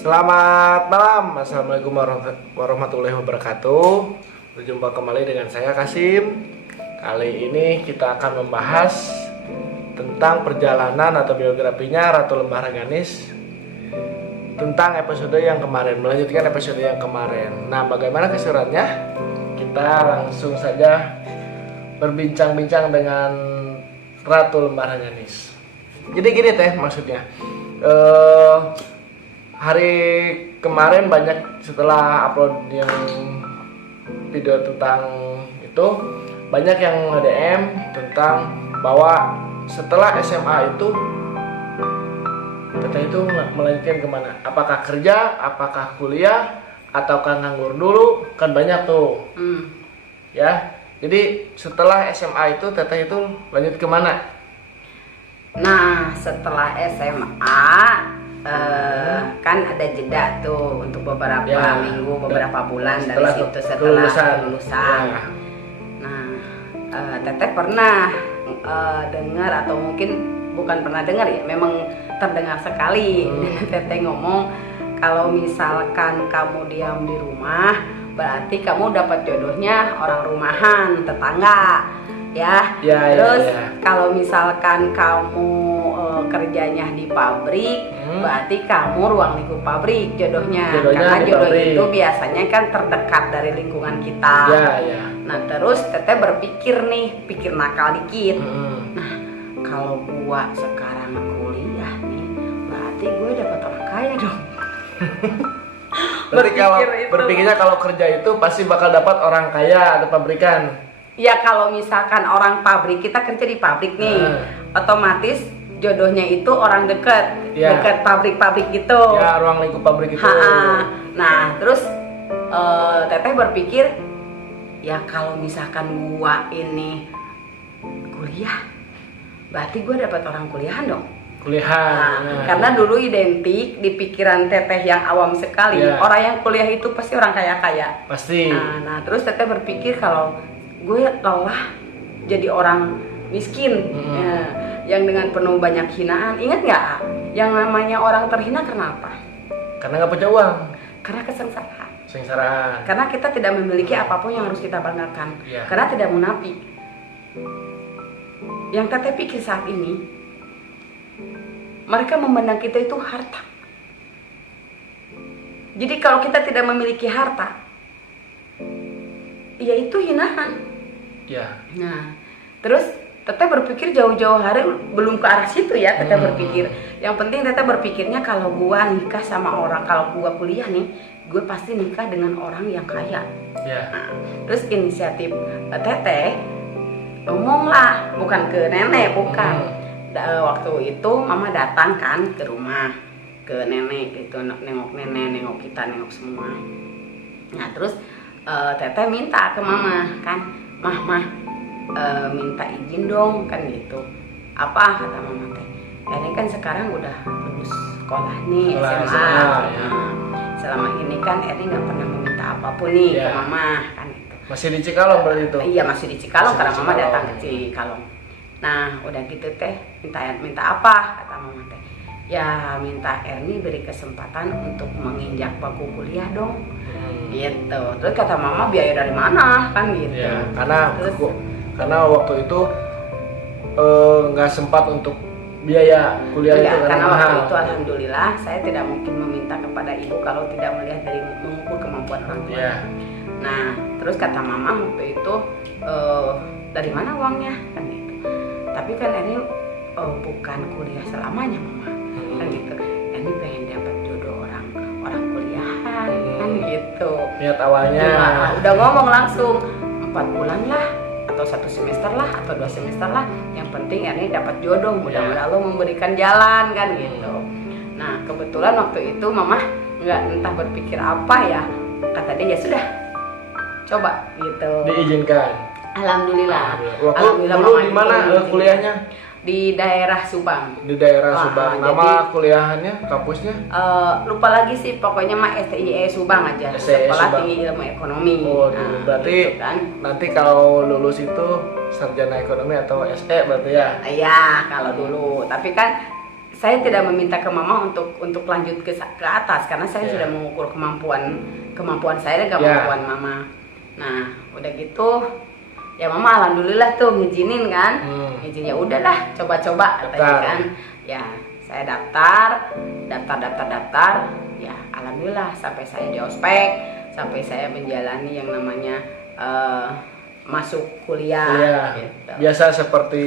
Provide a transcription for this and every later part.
Selamat malam, Assalamualaikum warahmatullahi wabarakatuh. Berjumpa kembali dengan saya Kasim. Kali ini kita akan membahas tentang perjalanan atau biografinya Ratu Lembah Rengganis, tentang episode yang kemarin, melanjutkan episode yang kemarin. Nah, bagaimana keseruannya? Kita langsung saja berbincang-bincang dengan Ratu Lembah Rengganis. Jadi gini teh maksudnya. Hari kemarin banyak setelah upload yang video tentang itu, banyak yang nge-DM tentang bahwa setelah SMA itu Teteh itu melanjutkan kemana? Apakah kerja, apakah kuliah, ataukah nganggur dulu? Kan banyak tuh. Ya, jadi setelah SMA itu Teteh itu lanjut kemana? Nah, setelah SMA kan ada jeda tuh untuk beberapa minggu, beberapa bulan dari situ setelah lulusan. Ya. Nah, Teteh pernah dengar atau mungkin bukan pernah dengar ya, memang terdengar sekali. Teteh ngomong kalau misalkan kamu diam di rumah, berarti kamu dapat jodohnya orang rumahan, tetangga. Terus kalau misalkan kamu kerjanya di pabrik, berarti kamu ruang lingkup pabrik jodohnya karena jodoh itu biasanya kan terdekat dari lingkungan kita. Nah, terus Teteh berpikir nih, pikir nakal dikit. Nah, kalau gua sekarang kuliah nih, berarti gue dapat orang kaya dong. Berarti kalau berpikirnya kalau kerja itu pasti bakal dapat orang kaya atau pabrikan. Ya, kalau misalkan orang pabrik, kita kerja di pabrik nih, otomatis jodohnya itu orang dekat pabrik-pabrik gitu. Ya, ruang lingkup pabrik itu. Nah, terus Teteh berpikir, ya kalau misalkan gua ini kuliah, berarti gua dapat orang kuliahan dong. Karena dulu identik di pikiran Teteh yang awam sekali, orang yang kuliah itu pasti orang kaya-kaya. Pasti. Nah, terus Teteh berpikir kalau gue lelah jadi orang miskin, yang dengan penuh banyak hinaan. Ingat nggak, yang namanya orang terhina karena apa? Karena nggak punya uang. Karena kesengsaraan. Karena kita tidak memiliki apapun yang harus kita banggakan. Karena tidak munafik. Yang Teteh pikir saat ini, mereka memandang kita itu harta. Jadi kalau kita tidak memiliki harta, ya itu hinaan. Nah, terus Teteh berpikir jauh-jauh hari, belum ke arah situ ya. Teteh berpikir, yang penting Teteh berpikirnya kalau gua nikah sama orang, kalau gua kuliah nih, gue pasti nikah dengan orang yang kaya. Nah, terus inisiatif Teteh ngomong lah, bukan ke nenek, bukan. Waktu itu mama datang kan ke rumah, ke nenek gitu, nengok nenek, nengok kita, nengok semua. Nah, terus Teteh minta ke mama kan, Mah, minta izin dong kan gitu. Apa kata mama teh? Ini kan sekarang udah lulus sekolah nih, SMA. Selama ini kan Eri nggak pernah meminta apapun nih ke mama kan gitu. Masih di Cikalong berarti itu? Iya, masih di Cikalong karena mama datang ke Cikalong. Nah, udah gitu teh, minta apa kata mama teh? Ya minta Erni beri kesempatan untuk menginjak bangku kuliah dong. Gitu. Terus kata mama, biaya dari mana kan gitu. Karena waktu itu nggak sempat untuk biaya kuliah itu karena mahal. Waktu itu alhamdulillah saya tidak mungkin meminta kepada ibu kalau tidak melihat dari mengukur kemampuan orang tua. Nah, terus kata mama waktu itu, dari mana uangnya kan gitu. Tapi kan ini bukan kuliah selamanya mama kan gitu. Ini pengen dapat jodoh orang kuliahan kan gitu. Niat awalnya. Udah ngomong langsung 4 bulan lah, atau 1 semester lah, atau 2 semester lah. Yang penting ini dapat jodoh, mudah-mudahan Allah memberikan jalan kan gitu. Nah, kebetulan waktu itu mama nggak entah berpikir apa ya, kata dia ya sudah, coba gitu. Diizinkan. Alhamdulillah. Dulu di mana kuliahnya? Di daerah Subang. Di daerah Subang. Nama kuliahannya, kampusnya? Lupa lagi sih, pokoknya mah STIE Subang aja. Sekolah Tinggi Ilmu Ekonomi. Berarti gitu kan. Nanti kalau lulus itu sarjana ekonomi atau SE berarti ya? Iya, kalau dulu. Tapi kan saya tidak meminta ke mama untuk lanjut ke atas karena saya sudah mengukur kemampuan saya dan kemampuan mama. Nah udah gitu ya mama alhamdulillah tuh ngizinin kan, ngizin ya udahlah coba-coba katanya kan. Ya saya daftar, ya alhamdulillah sampai saya di ospek, sampai saya menjalani yang namanya masuk kuliah. Gitu. Biasa seperti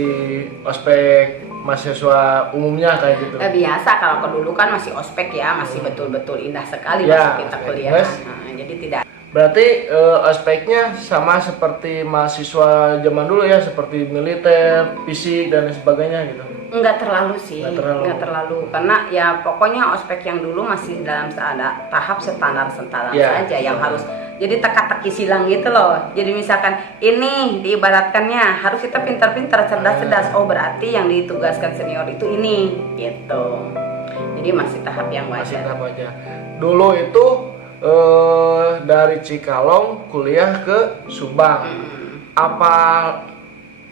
ospek mahasiswa umumnya kayak gitu. Biasa kalau dulu kan masih ospek ya, masih betul-betul indah sekali masuk kita kuliah. Nah, jadi tidak. Berarti ospeknya sama seperti mahasiswa zaman dulu ya, seperti militer, fisik dan sebagainya gitu. Enggak terlalu sih, enggak terlalu. Karena ya pokoknya ospek yang dulu masih dalam tahap standar saja yang harus. Jadi teka-teki silang gitu loh. Jadi misalkan ini diibaratkannya harus kita pintar-pintar, cerdas-cerdas. Oh berarti yang ditugaskan senior itu ini, gitu. Jadi masih tahap yang wajar. Masih tahap wajar. Dulu itu dari Cikalong kuliah ke Subang. Apa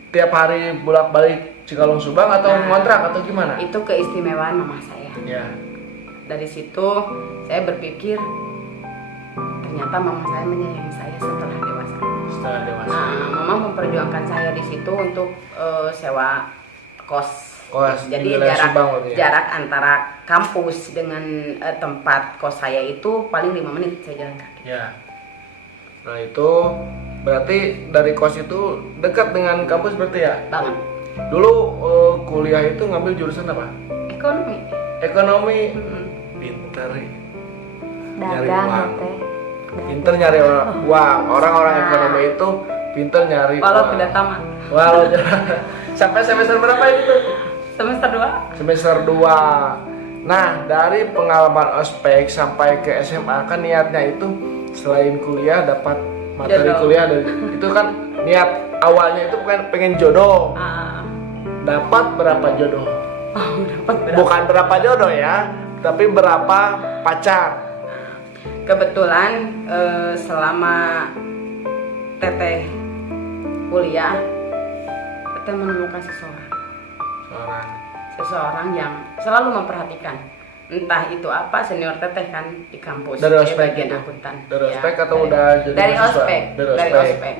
tiap hari bolak-balik Cikalong Subang atau ngontrak atau gimana? Itu keistimewaan mama saya. Ya. Dari situ saya berpikir ternyata mama saya menyayangi saya setelah dewasa. Nah, mama memperjuangkan saya di situ untuk sewa kos. Jadi jarak antara kampus dengan tempat kos saya itu paling 5 menit saya jalan kaki. Ya. Nah itu berarti dari kos itu dekat dengan kampus berarti ya? Banget. Dulu kuliah itu ngambil jurusan apa? Ekonomi. Pinter. Dagang teh. Pinter nyari uang. Orang-orang ekonomi itu pinter nyari walau uang. tidak tamat. Walau sampai semester berapa itu? Semester 2. Semester 2. Nah, dari pengalaman ospek sampai ke SMA kan niatnya itu selain kuliah dapat materi kuliah itu kan niat awalnya itu pengen jodoh. Dapat berapa jodoh? Bukan berapa jodoh ya, tapi berapa pacar? Kebetulan selama teteh kuliah, teteh menemukan seseorang yang selalu memperhatikan. Entah itu apa, senior teteh kan di kampus. Dari ospek bagian akuntan. Dari ospek atau udah jadi dari ospek. Dari ospek.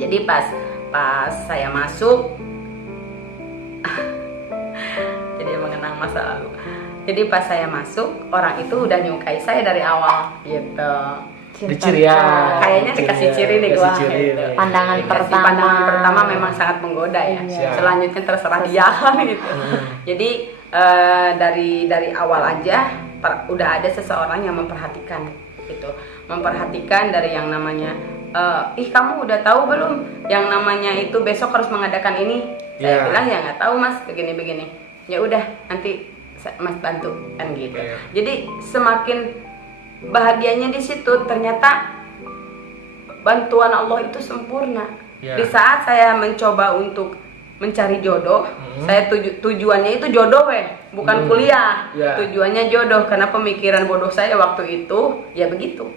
Jadi pas saya masuk, jadi mengenang masa lalu. Jadi pas saya masuk, orang itu udah nyukai saya dari awal gitu. Kayaknya dikasih ciri nih gua. Gitu. Pandangan pertama memang sangat menggoda ya. Selanjutnya terserah dia gitu. Jadi dari awal aja udah ada seseorang yang memperhatikan gitu. Memperhatikan dari yang namanya kamu udah tahu belum yang namanya itu besok harus mengadakan ini? Saya bilang ya nggak tahu mas, begini. Ya udah nanti mas bantu kan gitu. Jadi semakin bahagianya di situ, ternyata bantuan Allah itu sempurna. Di saat saya mencoba untuk mencari jodoh, saya tujuannya itu jodoh bukan kuliah. Tujuannya jodoh karena pemikiran bodoh saya waktu itu ya begitu.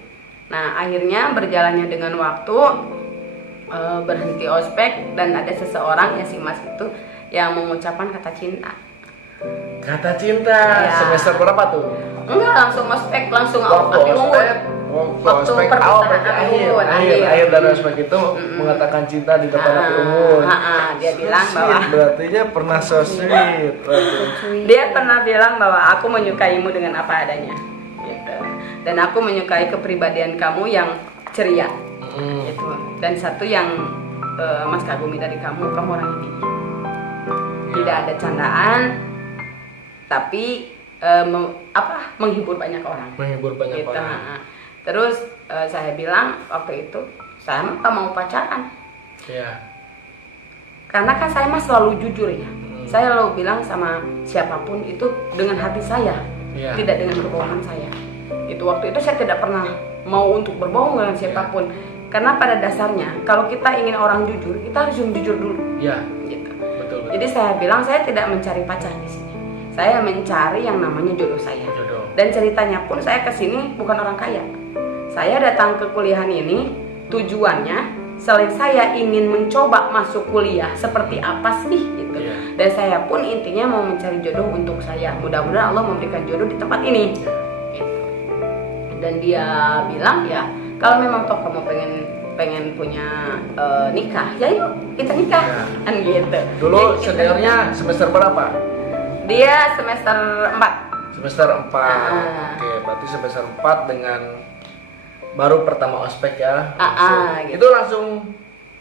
Nah akhirnya berjalannya dengan waktu, berhenti ospek dan ada seseorang ya si mas itu yang mengucapkan kata cinta. Kata cinta semester berapa tuh? Enggak, langsung ospek, langsung akhir waktu perpisahan akhir dari ospek itu mengatakan cinta di depan api ungu. Dia bilang bahwa berartinya pernah so sweet. Dia pernah bilang bahwa aku menyukaimu dengan apa adanya gitu. Dan aku menyukai kepribadian kamu yang ceria gitu. Dan satu yang mas kagumi dari kamu orang ini tidak ada candaan tapi menghibur banyak orang. Gitu. Terus saya bilang waktu itu saya nggak mau pacaran. Karena kan saya mah selalu jujur ya. Saya selalu bilang sama siapapun itu dengan hati saya, tidak dengan kebohongan saya. Itu waktu itu saya tidak pernah mau untuk berbohong dengan siapapun. Karena pada dasarnya kalau kita ingin orang jujur, kita harus jujur dulu. Gitu. Betul. Jadi saya bilang saya tidak mencari pacar di sini. Saya mencari yang namanya jodoh saya. Dan ceritanya pun saya kesini bukan orang kaya. Saya datang ke kuliahan ini tujuannya selain saya ingin mencoba masuk kuliah seperti apa sih gitu. Dan saya pun intinya mau mencari jodoh untuk saya. Mudah-mudahan Allah memberikan jodoh di tempat ini. Gitu. Dan dia bilang ya, kalau memang toh kamu pengen punya nikah, ya yuk kita nikah, kan gitu. Dulu ya, seniornya semester berapa? Dia semester 4. Semester 4. Oke, berarti semester 4 dengan baru pertama ospek ya. Gitu. Itu langsung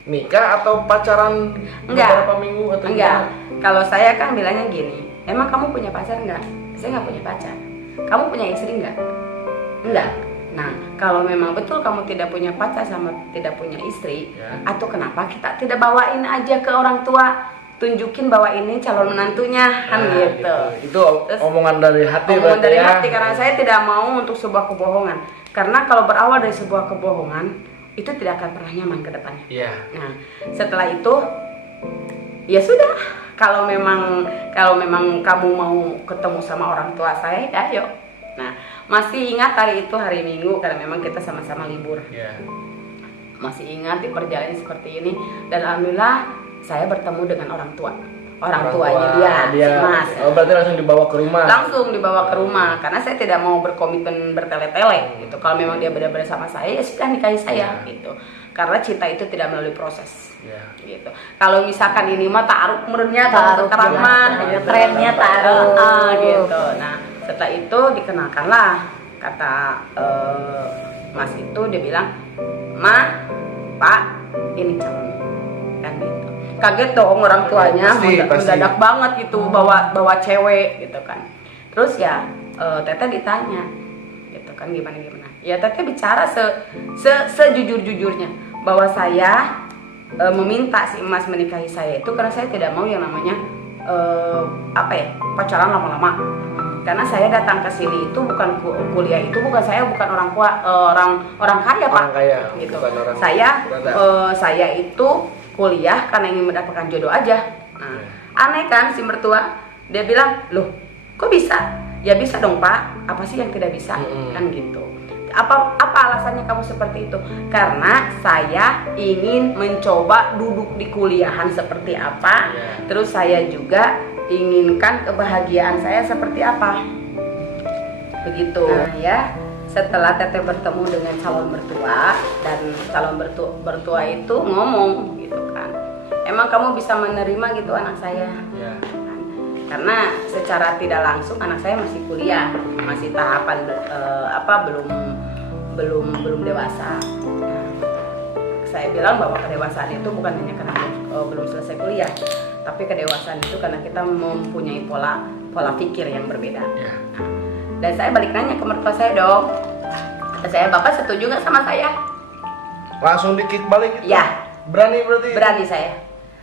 nikah atau pacaran beberapa minggu atau enggak. gimana? Kalau saya kan bilangnya gini, emang kamu punya pacar enggak? Saya nggak punya pacar. Kamu punya istri enggak? Enggak. Nah, kalau memang betul kamu tidak punya pacar sama tidak punya istri, atau kenapa kita tidak bawain aja ke orang tua, tunjukin bahwa ini calon menantunya, kan gitu. Itu omongan dari hati. Omongan dari hati, karena saya tidak mau untuk sebuah kebohongan. Karena kalau berawal dari sebuah kebohongan, itu tidak akan pernah nyaman ke depannya. Iya. Nah, setelah itu, ya sudah. Kalau memang kamu mau ketemu sama orang tua saya, ya yuk. Nah, masih ingat hari itu hari Minggu karena memang kita sama-sama libur. Yeah. Masih ingat di perjalanan seperti ini dan alhamdulillah saya bertemu dengan orang tua. Orang tuanya dia, Mas. Oh, berarti langsung dibawa ke rumah. Langsung dibawa ke rumah karena saya tidak mau berkomitmen bertele-tele gitu. Kalau memang dia benar-benar sama saya, ya sudah nikahi saya gitu. Karena cinta itu tidak melalui proses. Gitu. Kalau misalkan ini mah taruh menurutnya taruh sekarang mah trennya taruh gitu. Nah, setelah itu dikenalkanlah kata Mas itu, dia bilang, "Ma, Pak, ini calonnya." Kan gitu. Kaget dong orang tuanya, mendadak banget gitu bawa cewek gitu kan. Terus ya Teteh ditanya gitu kan gimana. Ya Teteh bicara sejujur-jujurnya bahwa saya meminta si Mas menikahi saya itu karena saya tidak mau yang namanya pacaran lama-lama. Karena saya datang ke sini itu bukan kuliah, itu saya bukan orang kaya Pak. Orang kaya, gitu. Orang saya itu kuliah karena ingin mendapatkan jodoh aja. Nah, aneh kan si mertua, dia bilang, "Loh, kok bisa?" "Ya bisa dong Pak, apa sih yang tidak bisa?" Kan gitu. Apa alasannya kamu seperti itu? Karena saya ingin mencoba duduk di kuliahan seperti apa. Terus saya juga inginkan kebahagiaan saya seperti apa. Begitu. Nah, ya, setelah Teteh bertemu dengan calon mertua dan calon mertua itu ngomong gitu kan, "Emang kamu bisa menerima gitu anak saya?" Karena secara tidak langsung anak saya masih kuliah, masih tahapan belum dewasa. Nah, saya bilang bahwa kedewasaan itu bukan hanya karena belum selesai kuliah, tapi kedewasaan itu karena kita mempunyai pola pikir yang berbeda. Nah, dan saya balik nanya ke mertua saya dong, saya, "Bapak setuju nggak sama saya?" Langsung di-kick balik gitu? Ya. Berani berarti? Berani saya.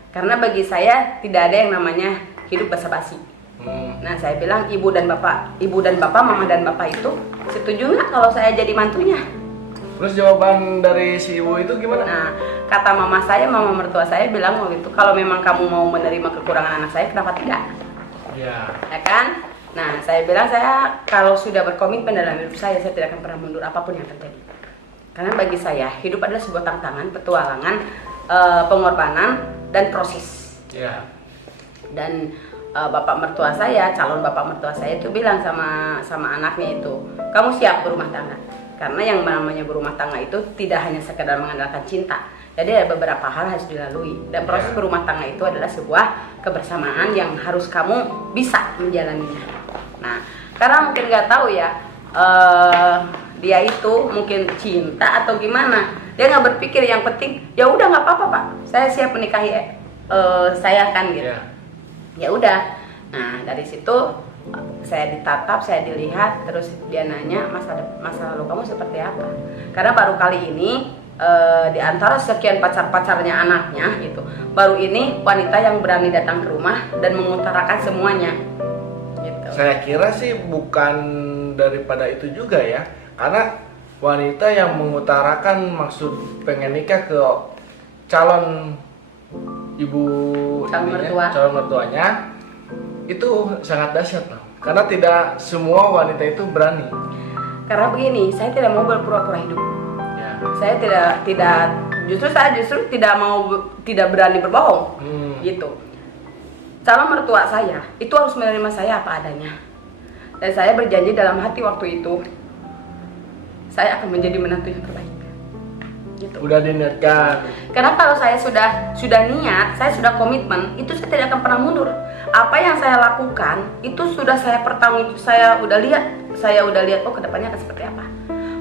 Karena bagi saya tidak ada yang namanya hidup basa-basi. Nah, saya bilang ibu dan bapak, mama dan bapak itu setuju nggak kalau saya jadi mantunya? Terus jawaban dari si ibu itu gimana? Nah, kata mama mertua saya bilang waktu itu, "Kalau memang kamu mau menerima kekurangan anak saya, kenapa tidak?" Ya kan? Nah, saya bilang saya kalau sudah berkomitmen dalam hidup saya tidak akan pernah mundur apapun yang terjadi. Karena bagi saya hidup adalah sebuah tantangan, petualangan, pengorbanan dan proses. Dan bapak mertua saya, calon bapak mertua saya itu bilang sama anaknya itu, "Kamu siap berumah tangga?" Karena yang namanya berumah tangga itu tidak hanya sekedar mengandalkan cinta. Jadi ada beberapa hal harus dilalui. Dan proses berumah tangga itu adalah sebuah kebersamaan yang harus kamu bisa menjalaninya. Nah, karena mungkin nggak tahu ya, dia itu mungkin cinta atau gimana. Dia nggak berpikir yang penting, ya udah nggak apa-apa Pak, saya siap menikahi saya kan gitu. Ya udah. Nah, dari situ saya ditatap, saya dilihat, terus dia nanya masa lalu kamu seperti apa? Karena baru kali ini di antara sekian pacar-pacarnya anaknya gitu, baru ini wanita yang berani datang ke rumah dan mengutarakan semuanya. Gitu. Saya kira sih bukan daripada itu juga ya, karena wanita yang mengutarakan maksud pengen nikah ke calon calon mertuanya itu sangat dahsyat loh. Karena tidak semua wanita itu berani. Karena begini, saya tidak mau berpura-pura hidup. Saya justru tidak berani berbohong. Gitu. calon mertua saya itu harus menerima saya apa adanya. Dan saya berjanji dalam hati waktu itu saya akan menjadi menantu yang terbaik. Gitu. Udah diniatkan. Karena kalau saya sudah niat, saya sudah komitmen, itu saya tidak akan pernah mundur. Apa yang saya lakukan itu sudah saya udah lihat oh kedepannya akan seperti apa.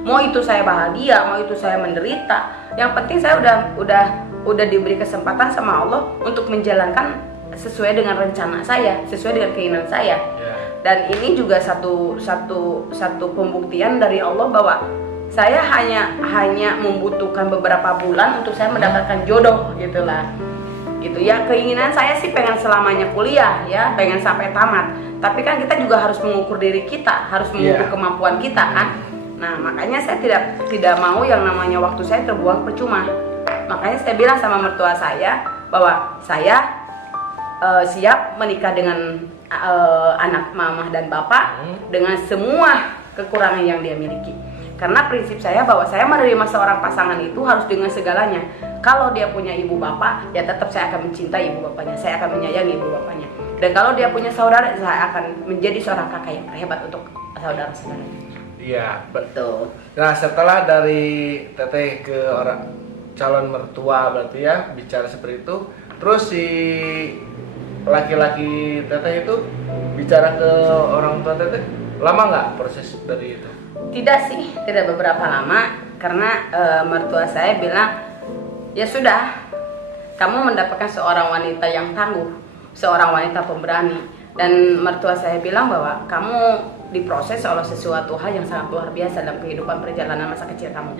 Mau itu saya bahagia, mau itu saya menderita, yang penting saya udah diberi kesempatan sama Allah untuk menjalankan sesuai dengan rencana saya, sesuai dengan keinginan saya. Dan ini juga satu pembuktian dari Allah bahwa saya hanya membutuhkan beberapa bulan untuk saya mendapatkan jodoh gitulah. Gitu ya, keinginan saya sih pengen selamanya kuliah ya, pengen sampai tamat. Tapi kan kita juga harus mengukur diri kita, harus mengukur kemampuan kita kan. Nah, makanya saya tidak mau yang namanya waktu saya terbuang percuma. Makanya saya bilang sama mertua saya bahwa saya siap menikah dengan anak mama dan bapak dengan semua kekurangan yang dia miliki. Karena prinsip saya bahwa saya menerima seorang pasangan itu harus dengan segalanya. Kalau dia punya ibu bapak, ya tetap saya akan mencintai ibu bapaknya, saya akan menyayangi ibu bapaknya. Dan kalau dia punya saudara, saya akan menjadi seorang kakak yang hebat untuk saudara-saudaranya. Iya, Betul. Nah, setelah dari teteh ke orang calon mertua berarti ya bicara seperti itu, terus si laki-laki teteh itu bicara ke orang tua teteh, lama nggak proses dari itu? Tidak sih, tidak beberapa lama karena mertua saya bilang, ya sudah, kamu mendapatkan seorang wanita yang tangguh, seorang wanita pemberani. Dan mertua saya bilang bahwa kamu diproses oleh sesuatu hal yang sangat luar biasa dalam kehidupan perjalanan masa kecil kamu.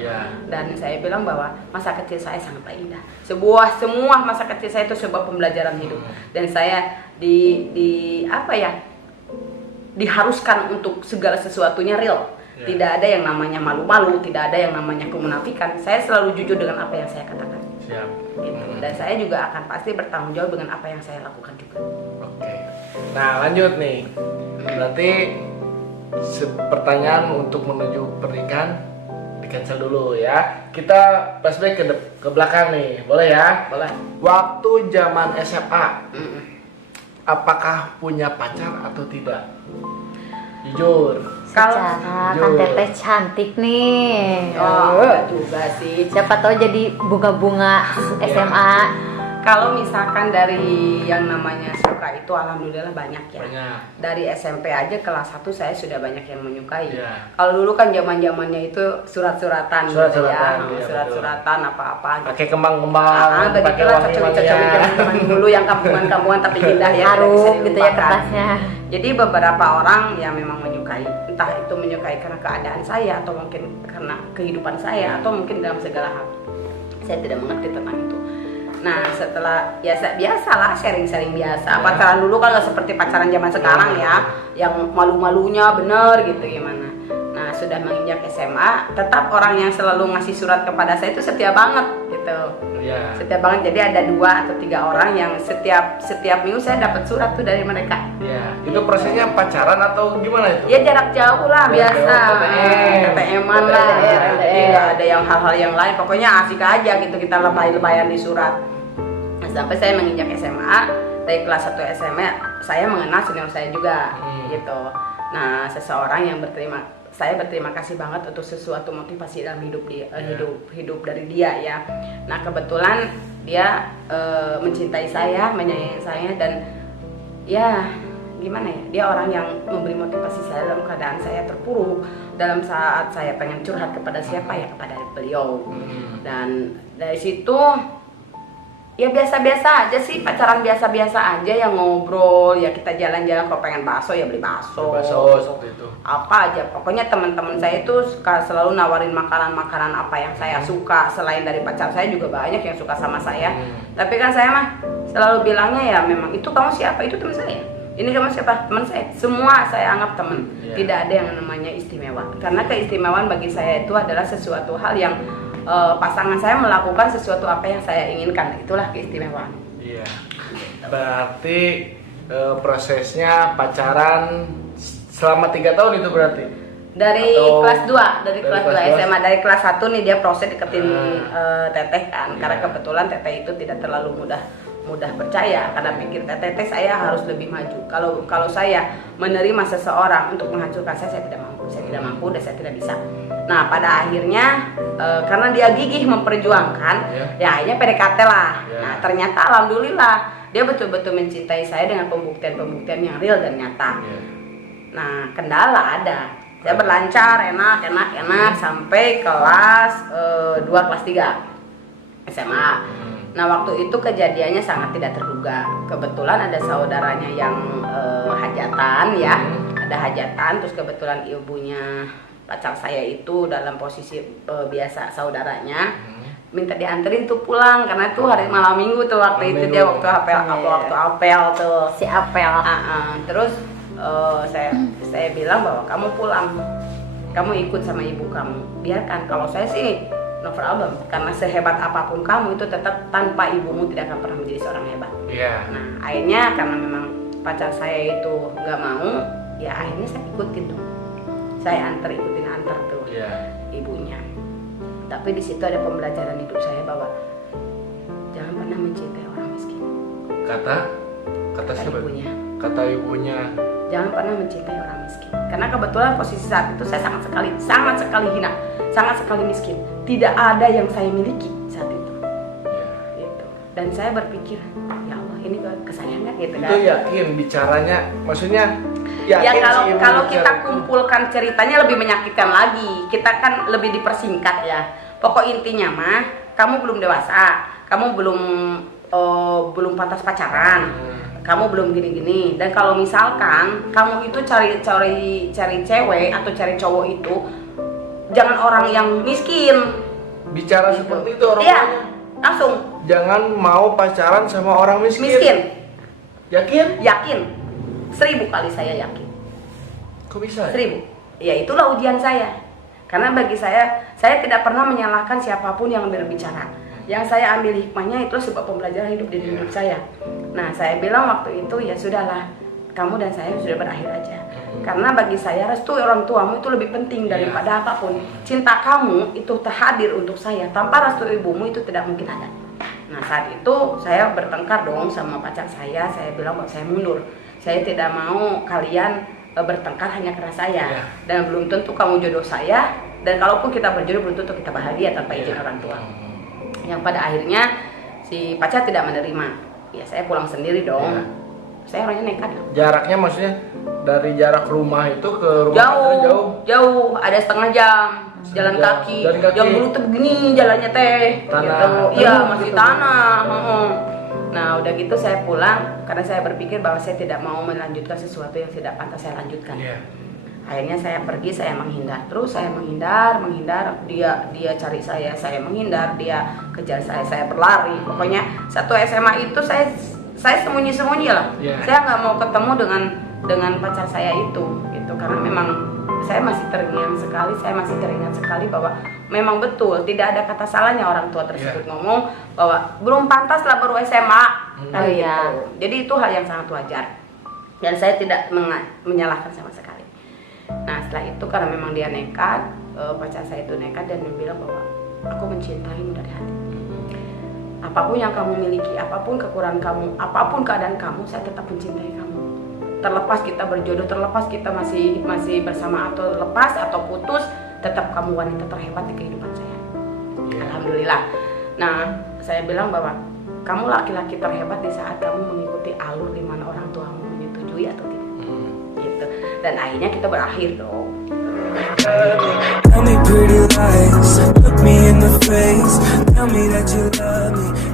Dan saya bilang bahwa masa kecil saya sangatlah indah. Semua masa kecil saya itu sebuah pembelajaran hidup. Dan saya diharuskan untuk segala sesuatunya real. Tidak ada yang namanya malu-malu, tidak ada yang namanya kemunafikan. Saya selalu jujur dengan apa yang saya katakan. Siap. Gitu. Dan saya juga akan pasti bertanggung jawab dengan apa yang saya lakukan juga. Oke. Nah, lanjut nih. Berarti pertanyaan untuk menuju pernikahan di cancel dulu ya. Kita flashback ke belakang nih, boleh ya? Boleh. Waktu zaman SMA, apakah punya pacar atau tidak? Jujur. Secara kan teteh cantik nih. Enggak juga sih. Siapa tahu jadi bunga-bunga SMA. Kalau misalkan dari yang namanya suka itu alhamdulillah banyak ya. Banyak. Dari SMP aja kelas 1 saya sudah banyak yang menyukai. Iya. Kalau dulu kan zaman-zamannya itu surat-suratan gitu Surat-suratan, ya. iya, Surat-suratan apa-apa gitu. Pakai kembang-kembang, pakai begitulah cocok-cocok zaman dulu yang kampungan-kampungan tapi indah ya. Harum tidak bisa gitu ya dilupakan. kertasnya. Jadi beberapa orang yang memang menyukai, entah itu menyukai karena keadaan saya atau mungkin karena kehidupan saya atau mungkin dalam segala hal. Saya tidak mengerti tentang itu. Nah, setelah biasalah sharing-sharing biasa. Pacaran dulu kan nggak seperti pacaran zaman sekarang ya, yang malu-malunya bener gitu gimana. Nah, sudah menginjak SMA, tetap orang yang selalu ngasih surat kepada saya itu setia banget gitu. Iya. Setia banget. Jadi ada 2 atau 3 orang yang setiap minggu saya dapat surat tuh dari mereka. Iya. Itu prosesnya pacaran atau gimana itu? Ya jarak jauh lah biasa. TTM-an lah. LDR. Jadi nggak ada yang hal-hal yang lain. Pokoknya asik aja gitu kita lebay-lebayan di surat. Nah, sampai saya menginjak SMA, dari kelas 1 SMA saya mengenal senior saya juga gitu. Nah, seseorang yang saya berterima kasih banget untuk sesuatu motivasi dalam hidup dari dia ya. Nah, kebetulan dia mencintai saya, menyayangi saya, dan ya gimana ya, dia orang yang memberi motivasi saya dalam keadaan saya terpuruk, dalam saat saya pengen curhat kepada siapa ya kepada beliau. Dan dari situ ya biasa-biasa aja sih, pacaran biasa-biasa aja yang ngobrol, ya kita jalan-jalan, kalau pengen bakso ya beli bakso. Seperti itu. Apa aja, pokoknya teman-teman saya itu suka selalu nawarin makanan-makanan apa yang saya suka. Selain dari pacar saya juga banyak yang suka sama saya. Tapi kan saya mah selalu bilangnya ya memang itu kamu siapa, itu teman saya. Ini kamu siapa, teman saya. Semua saya anggap teman. Tidak ada yang namanya istimewa. Karena keistimewaan bagi saya itu adalah sesuatu hal yang pasangan saya melakukan sesuatu apa yang saya inginkan. Itulah keistimewaan. Iya. Berarti prosesnya pacaran selama 3 tahun itu berarti? Dari Atau kelas 2, dari kelas 2 kelas 2? SMA. Dari kelas 1 nih dia proses deketin teteh kan. Iya. Karena kebetulan teteh itu tidak terlalu mudah mudah percaya karena pikir teteh saya harus lebih maju. Kalau saya menerima seseorang untuk menghancurkan saya tidak mampu. Saya tidak mampu dan saya tidak bisa. Nah pada akhirnya karena dia gigih memperjuangkan, ya akhirnya PDKT lah. Nah ternyata alhamdulillah dia betul-betul mencintai saya dengan pembuktian-pembuktian yang real dan nyata. Nah kendala ada. Saya berlancar enak sampai kelas 2 kelas 3 SMA. Nah waktu itu kejadiannya sangat tidak terduga. Kebetulan ada saudaranya yang hajatan ya, ada hajatan. Terus kebetulan ibunya pacar saya itu dalam posisi biasa saudaranya, minta dianterin tuh pulang karena tuh hari malam minggu tuh waktu itu dia waktu apel tuh si apel. Terus saya bilang bahwa kamu pulang, kamu ikut sama ibu kamu. Biarkan kalau saya sih no problem, karena sehebat apapun kamu itu tetap tanpa ibumu tidak akan pernah menjadi seorang hebat. Nah akhirnya karena memang pacar saya itu nggak mau, ya akhirnya saya ikutin dong. Saya ikutin antar tuh ibunya. Tapi di situ ada pembelajaran hidup saya bahwa jangan pernah mencintai orang miskin. Kata siapa? Ibunya. Kata ibunya. Jangan pernah mencintai orang miskin. Karena kebetulan posisi saat itu saya sangat sekali hina, sangat sekali miskin. Tidak ada yang saya miliki saat itu. Gitu. Dan saya berpikir, ya Allah ini kesayangan gitu kan. Itu yakin bicaranya, maksudnya ya kalau kita kumpulkan ceritanya lebih menyakitkan lagi. Kita kan lebih dipersingkat ya. Pokok intinya mah, kamu belum dewasa, kamu belum pantas pacaran. Kamu belum gini-gini. Dan kalau misalkan kamu itu cari cewek atau cari cowok itu jangan orang yang miskin. Bicara gitu. Seperti itu orang langsung. Jangan mau pacaran sama orang miskin. Yakin? Yakin. 1000 kali saya yakin. Kok bisa? 1000. Ya itulah ujian saya. Karena bagi saya tidak pernah menyalahkan siapapun yang berbicara. Yang saya ambil hikmahnya itu sebuah pembelajaran hidup di hidup saya. Nah saya bilang waktu itu ya sudahlah, kamu dan saya sudah berakhir aja. Karena bagi saya restu orang tuamu itu lebih penting daripada apapun. Cinta kamu itu terhadir untuk saya. Tanpa restu ibumu itu tidak mungkin ada. Nah saat itu saya bertengkar dong sama pacar saya. Saya bilang bahwa saya mundur. Saya tidak mau kalian bertengkar hanya karena saya. Dan belum tentu kamu jodoh saya. Dan kalaupun kita berjodoh belum tentu kita bahagia tanpa izin orang tua. Yang pada akhirnya si pacar tidak menerima. Ya saya pulang sendiri dong. Saya orangnya nekat. Jaraknya maksudnya dari jarak rumah itu ke rumah jauh, ada setengah jam jalan kaki. Yang dulu tuh begini jalannya teh. Tanah. Iya masih tanah. Nah udah gitu saya pulang karena saya berpikir bahwa saya tidak mau melanjutkan sesuatu yang tidak pantas saya lanjutkan. Akhirnya saya pergi, saya menghindar. Terus saya menghindar. Dia cari saya menghindar. Dia kejar saya berlari. Pokoknya satu SMA itu saya sembunyi-sembunyi lah. Saya nggak mau ketemu dengan pacar saya itu, gitu. Karena memang saya masih teringat sekali bahwa memang betul tidak ada kata salahnya orang tua tersebut ngomong bahwa belum pantas lah baru SMA. Gitu. Jadi itu hal yang sangat wajar. Dan saya tidak menyalahkan sama sekali. Nah setelah itu karena memang dia nekat, pacar saya itu nekat dan dia bilang bahwa aku mencintaimu dari hati. Apapun yang kamu miliki, apapun kekurangan kamu, apapun keadaan kamu, saya tetap mencintai kamu. Terlepas kita berjodoh, terlepas kita masih bersama atau lepas atau putus, tetap kamu wanita terhebat di kehidupan saya. Alhamdulillah. Nah saya bilang bahwa kamu laki-laki terhebat di saat kamu mengikuti alur di mana orang tuamu menyetujui atau tidak. Gitu. Dan akhirnya kita berakhir dong. Tell me pretty lies, look me in the face, tell me that you love me.